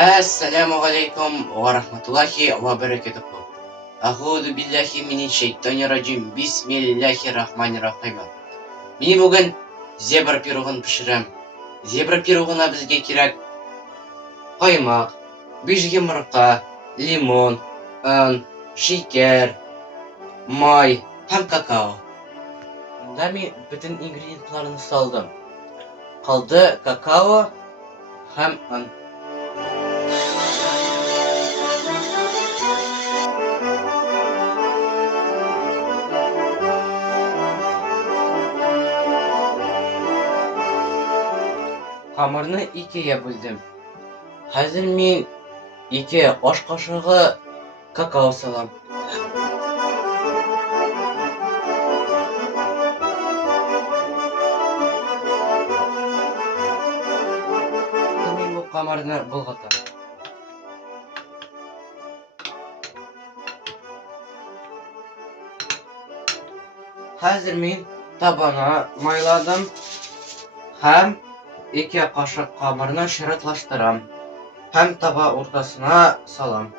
السلام عليكم ورحمة الله وبركاته. أعوذ بالله من الشيطان الرجيم. بسم الله الرحمن الرحيم. Мен бүгін зебра пирогын пішірем. Зебра пирогына бізге керек қаймақ, бежге мұрқа, лимон, ұн, шекер, май һәм какао. Мұнда мен бүтін ингредиентларын салдым. Қалды какао һәм ұн. Қамырны екіге бөлдім. Қазір мен 2 аш қашығы какао салам. Мен бұл қамырны бұлғатам. Қазір мен табана майладым һәм 2 қашық қамырны широтлаштырам һәм таба ортасына салам.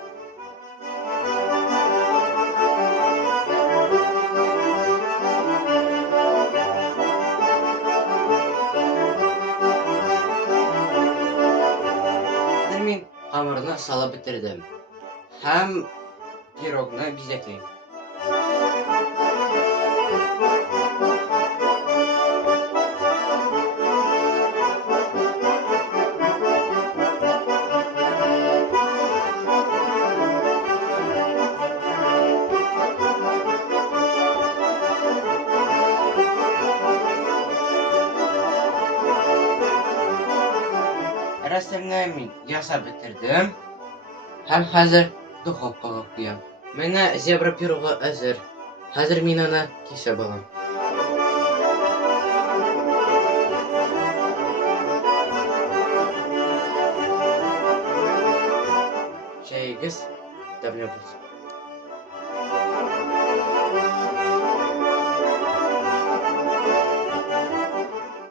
Мен қамырны салып бітірдім һәм пирогны безәклейм. Рәсемне мен ясап бітірдім һәм қазір духовкаға қоям. Менә зебра пирогы әзер. Қазір мен аны кесіп алам. Шәйегез дәмле болсын.